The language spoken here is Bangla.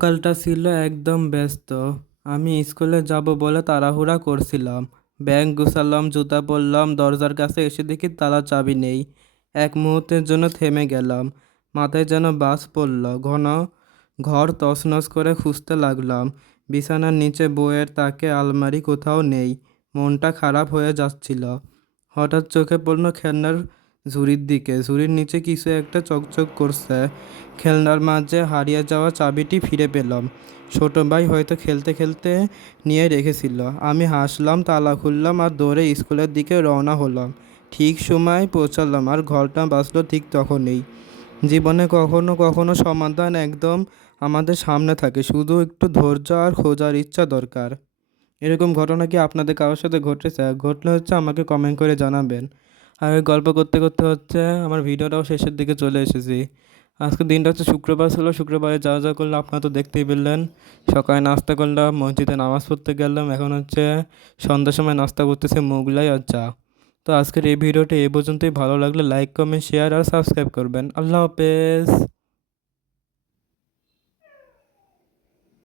সকালটা ছিল একদম ব্যস্ত। আমি স্কুলে যাব বলে তাড়াহুড়া করছিলাম। ব্যাগ গুছালাম, জুতা পরলাম, দরজার কাছে এসে দেখি তালা চাবি নেই। এক মুহূর্তের জন্য থেমে গেলাম। মাথায় যেন বাজ পড়ল। ঘর তছনছ করে খুঁজতে লাগলাম। বিছানার নিচে, বইয়ের তাকে, আলমারি, কোথাও নেই। মনটা খারাপ হয়ে যাচ্ছিল। হঠাৎ চোখে পড়ল খেলনার ঝুড়ির দিকে। ঝুড়ির নিচে কিছু একটা চকচক করছে। খেলনার মাঝে হারিয়ে যাওয়া চাবিটি ফিরে পেলাম। ছোট ভাই হয়তো খেলতে খেলতে নিয়ে রেখেছিল। আমি হাসলাম, তালা খুললাম আর দৌড়ে স্কুলের দিকে রওনা হলাম। ঠিক সময় পৌঁছালাম আর ঘরটা বাঁচলো ঠিক তখনই। জীবনে কখনো কখনো সমাধান একদম আমাদের সামনে থাকে, শুধু একটু ধৈর্য আর খোঁজার ইচ্ছা দরকার। এরকম ঘটনা কি আপনাদের কারোর সাথে ঘটেছে? ঘটলে আমাকে কমেন্ট করে জানাবেন। আর এই গল্প করতে করতে আমার ভিডিওটাও শেষের দিকে চলে এসেছি। আজকে দিনটা শুক্রবার ছিল। শুক্রবারে যা যা করলাম আপনারা তো দেখতেই পেলেন। সকালে নাস্তা করলাম, মসজিদে নামাজ পড়তে গেলাম, এখন সন্ধ্যার সময় নাস্তা করতেছে মোগলাই আর চা। তো আজকের এই ভিডিওটি এই পর্যন্তই। ভালো লাগলে লাইক, কমেন্ট, শেয়ার আর সাবস্ক্রাইব করবেন। আল্লাহ হাফেজ।